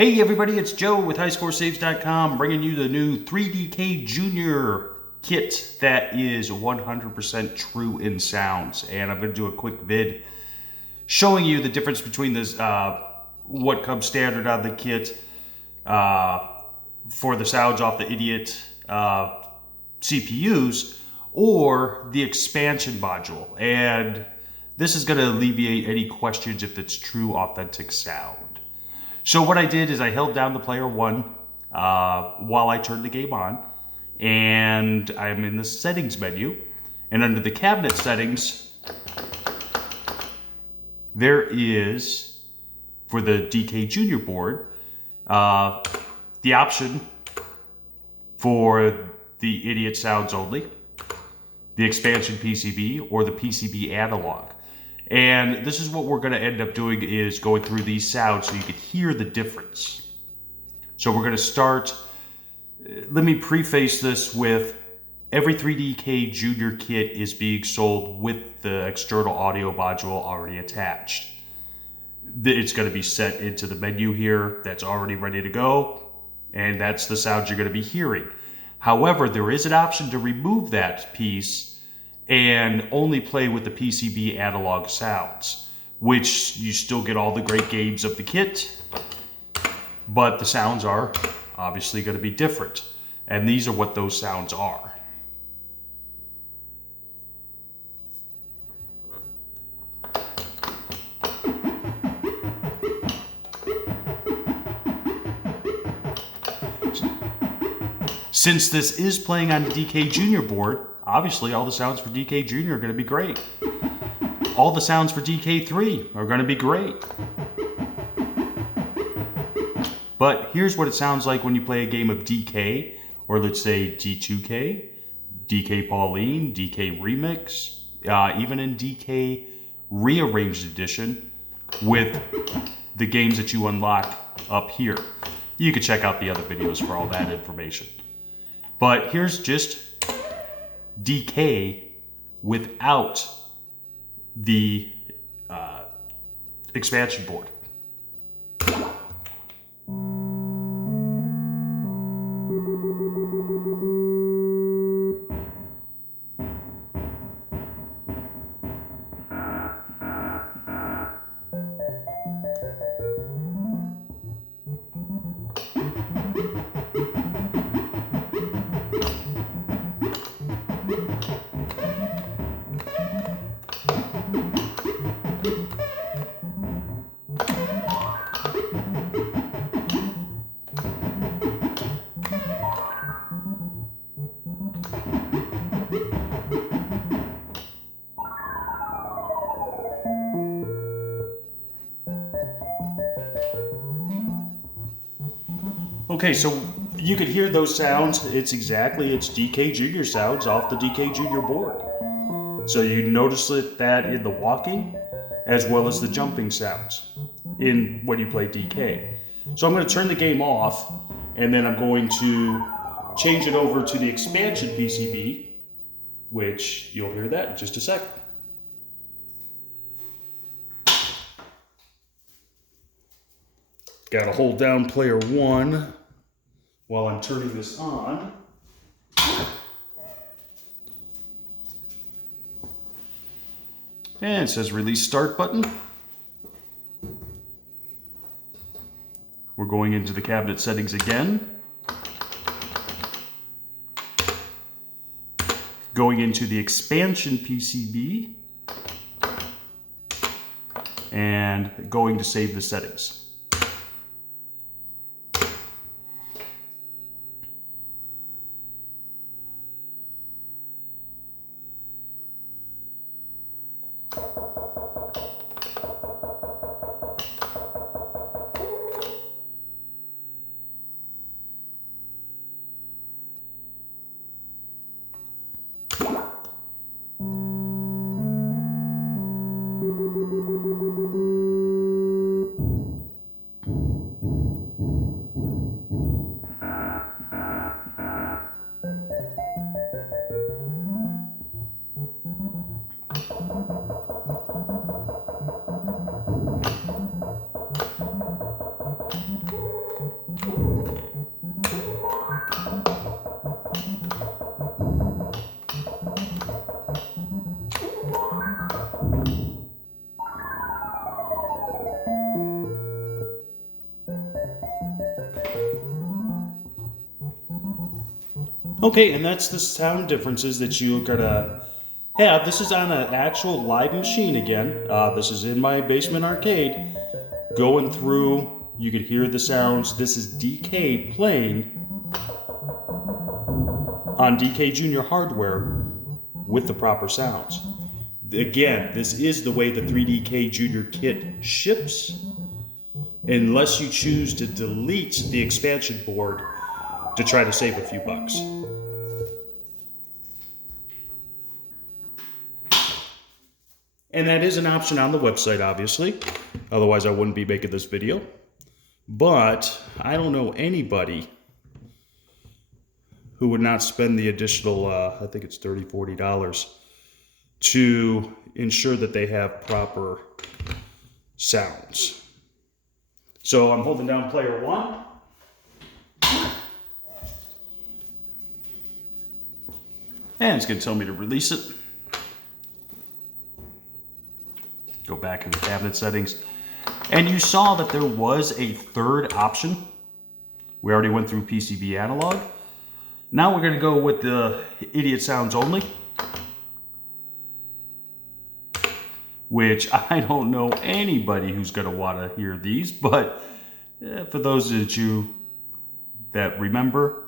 Hey everybody, it's Joe with HighScoreSaves.com bringing you the new 3DK Junior kit that is 100% true in sounds. And I'm going to do a quick vid showing you the difference between this, what comes standard on the kit for the sounds off the idiot CPUs or the expansion module. And this is going to alleviate any questions if it's true, authentic sound. So what I did is I held down the player one while I turned the game on, and I'm in the settings menu, and under the cabinet settings, there is, for the DK Junior board, the option for the idiot sounds only, the expansion PCB, or the PCB analog. And this is what we're going to end up doing, is going through these sounds so you can hear the difference. So we're going to start, let me preface this with, every 3DK Junior kit is being sold with the external audio module already attached. It's going to be set into the menu here that's already ready to go, and that's the sounds you're going to be hearing. However, there is an option to remove that piece and only play with the PCB analog sounds, which you still get all the great games of the kit, but the sounds are obviously going to be different. And these are what those sounds are. Since this is playing on the DK Junior board, obviously all the sounds for DK Junior are going to be great. All the sounds for DK3 are going to be great. But here's what it sounds like when you play a game of DK, or let's say D2K, DK Pauline, DK Remix, even in DK Rearranged Edition with the games that you unlock up here. You can check out the other videos for all that information. But here's just DK without the expansion board. Okay, so you could hear those sounds. It's DK Junior sounds off the DK Junior board. So you notice that in the walking, as well as the jumping sounds in when you play DK. So I'm going to turn the game off, and then I'm going to change it over to the expansion PCB, which you'll hear that in just a sec. Got to hold down player one while I'm turning this on. And it says release start button. We're going into the cabinet settings again. Going into the expansion PCB. And going to save the settings. Okay, and that's the sound differences that you're gonna have. This is on an actual live machine again. This is in my basement arcade. Going through, you could hear the sounds. This is DK playing on DK Junior hardware with the proper sounds. Again, this is the way the 3DK Junior kit ships, unless you choose to delete the expansion board to try to save a few bucks. And that is an option on the website, obviously. Otherwise, I wouldn't be making this video. But I don't know anybody who would not spend the additional, I think it's $30, $40 to ensure that they have proper sounds. So I'm holding down player 1. And it's going to tell me to release it. Go back into cabinet settings. And you saw that there was a third option. We already went through PCB analog. Now we're going to go with the idiot sounds only, which I don't know anybody who's going to want to hear these, but for those of you that remember.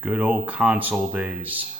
Good old console days.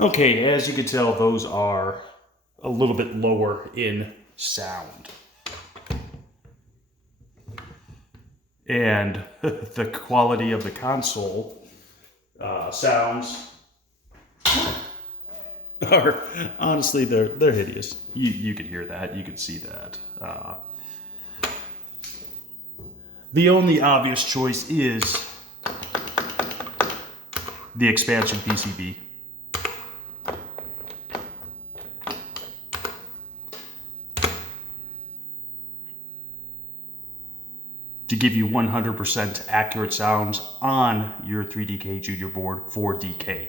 Okay, as you can tell, those are a little bit lower in sound. And the quality of the console sounds are, honestly, they're hideous. You can hear that, you can see that. The only obvious choice is the expansion PCB. To give you 100% accurate sounds on your 3DK Junior board for DK.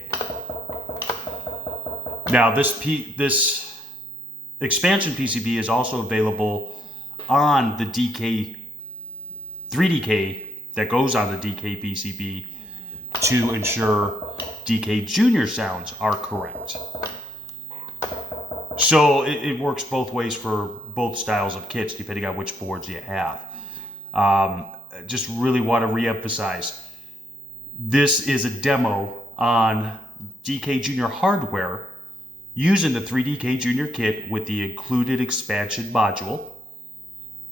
Now this expansion PCB is also available on the 3DK that goes on the DK PCB to ensure DK Junior sounds are correct. So it works both ways for both styles of kits depending on which boards you have. Just really want to re-emphasize, this is a demo on DK Junior hardware using the 3DK Junior kit with the included expansion module.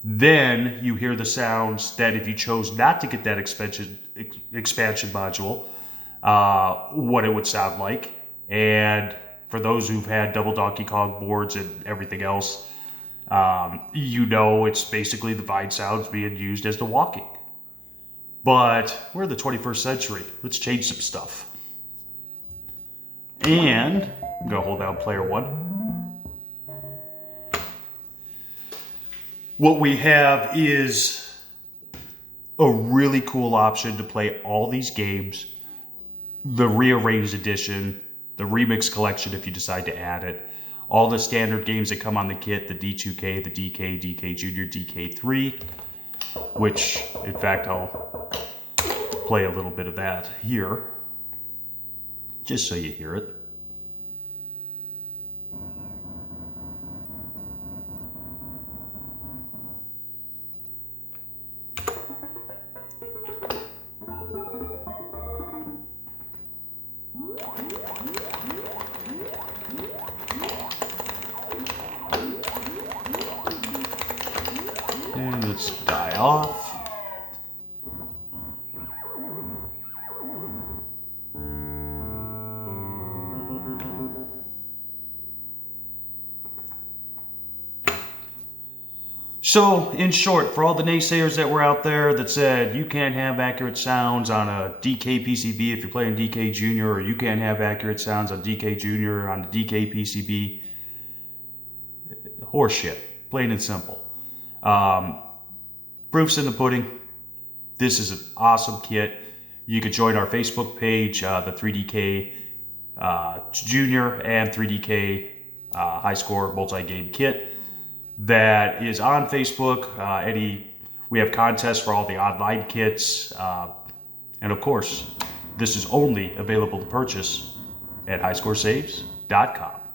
Then you hear the sounds that if you chose not to get that expansion module, what it would sound like. And for those who've had double Donkey Kong boards and everything else, you know it's basically the Vine sounds being used as the walking. But we're in the 21st century. Let's change some stuff. And I'm going to hold down player 1. What we have is a really cool option to play all these games. The rearranged edition, the remix collection if you decide to add it. All the standard games that come on the kit, the D2K, the DK, DK Junior, DK3, which, in fact, I'll play a little bit of that here, just so you hear it. off. So, in short, for all the naysayers that were out there that said you can't have accurate sounds on a DK PCB if you're playing DK Junior, or you can't have accurate sounds on DK Junior on the DK PCB, horseshit, plain and simple. Proof's in the pudding. This is an awesome kit. You could join our Facebook page, the 3DK Junior and 3DK High Score Multi-Game Kit. That is on Facebook. We have contests for all the online kits. And of course, this is only available to purchase at highscoresaves.com.